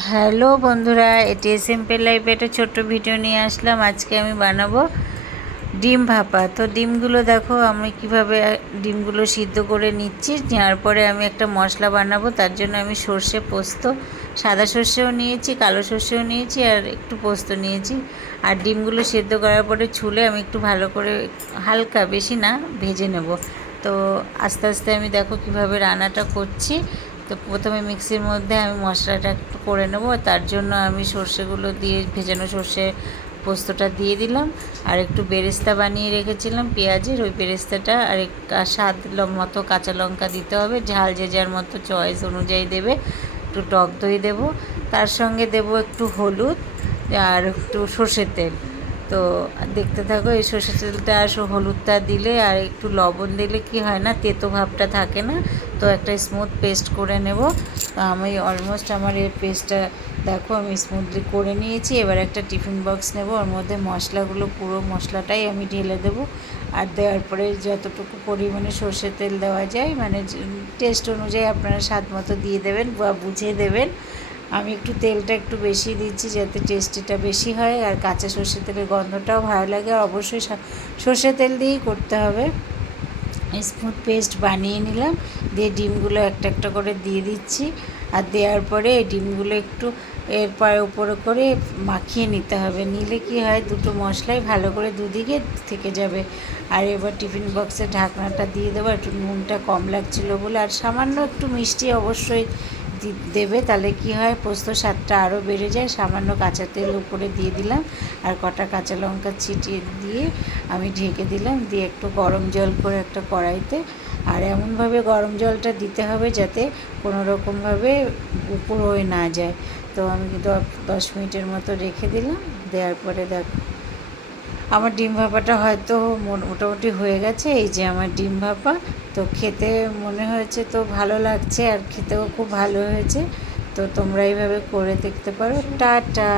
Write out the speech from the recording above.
Hello বন্ধুরা, এটি simple লাইফে একটা ছোট্ট ভিডিও নিয়ে আসলাম। আজকে আমি বানাবো ডিম ভাপা। তো ডিমগুলো দেখো আমি কিভাবে ডিমগুলো সিদ্ধ করে নিচ্ছি। নেওয়ার পরে আমি একটা মশলা বানাবো। তার জন্য আমি সর্ষে, পোস্ত, সাদা সর্ষেও নিয়েছি, কালো সর্ষেও নিয়েছি আর একটু পোস্ত নিয়েছি। আর ডিমগুলো সিদ্ধ করার পরে ছুলে আমি একটু ভালো করে হালকা, বেশি না, ভেজে নেব। তো আস্তে আস্তে আমি দেখো কিভাবে রান্নাটা করছি। তো প্রথমে মিক্সির মধ্যে আমি মশলাটা একটু করে নেব। তার জন্য আমি সর্ষেগুলো দিয়ে, ভেজানো সর্ষে পোস্তটা দিয়ে দিলাম। আর একটু বেরেস্তা বানিয়ে রেখেছিলাম পেঁয়াজের, ওই বেরেস্তাটা আর স্বাদ মতো কাঁচা লঙ্কা দিতে হবে। ঝাল যে যার মতো চয়েস অনুযায়ী দেবে। একটু টক দই দেবো, তার সঙ্গে দেব একটু হলুদ আর একটু সর্ষের তেল। তো দেখতে থাকো, এই সর্ষের তেলটা আর হলুদটা দিলে আর একটু লবণ দিলে কি হয় না, তেতো ভাবটা থাকে না। তো একটা স্মুথ পেস্ট করে নেব। তো আমি অলমোস্ট আমার এই পেস্টটা দেখো আমি স্মুথলি করে নিয়েছি। এবার একটা টিফিন বক্স নেব, ওর মধ্যে মশলাগুলো, পুরো মশলাটাই আমি ঢেলে দেবো। আর দেওয়ার পরে যতটুকু পরিমাণে সর্ষের তেল দেওয়া যায়, মানে টেস্ট অনুযায়ী আপনারা স্বাদ মতো দিয়ে দেবেন বা বুঝে দেবেন। আমি একটু তেলটা একটু বেশি দিচ্ছি যাতে টেস্টিটা বেশি হয়, আর কাঁচা সর্ষের তেলের গন্ধটাও ভালো লাগে। আর অবশ্যই সর্ষের তেল দিয়েই করতে হবে। স্মুথ পেস্ট বানিয়ে নিলাম, দিয়ে ডিমগুলো একটা একটা করে দিয়ে দিচ্ছি। আর দেওয়ার পরে এই ডিমগুলো একটু এরপরে উপরে করে মাখিয়ে নিতে হবে। নিলে কি হয়, দুটো মশলাই ভালো করে দুদিকে থেকে যাবে। আর এবার টিফিন বক্সের ঢাকনাটা দিয়ে দেবো। একটু নুনটা কম লাগছিলো বলে, আর সামান্য একটু মিষ্টি অবশ্যই দেবে, তাহলে কি হয় পোস্ত স্বাদটা আরও বেড়ে যায়। সামান্য কাঁচা তেল উপরে দিয়ে দিলাম, আর কটা কাঁচা লঙ্কা ছিটিয়ে দিয়ে আমি ঢেকে দিলাম। দিয়ে একটু গরম জল করে একটা কড়াইতে, আর এমনভাবে গরম জলটা দিতে হবে যাতে কোনো রকমভাবে উপর হয়ে না যায়। তো আমি 10 মিনিটের মতো রেখে দিলাম। দেওয়ার পরে দেখো আমার ডিম ভাপাটা হয়তো মোটামুটি হয়ে গেছে। এই যে আমার ডিম ভাপা। তো খেতে মনে হয়েছে তো ভালো লাগছে, আর খেতেও খুব ভালো হয়েছে। তো তোমরা এইভাবে করে দেখতে পারো। টাটা।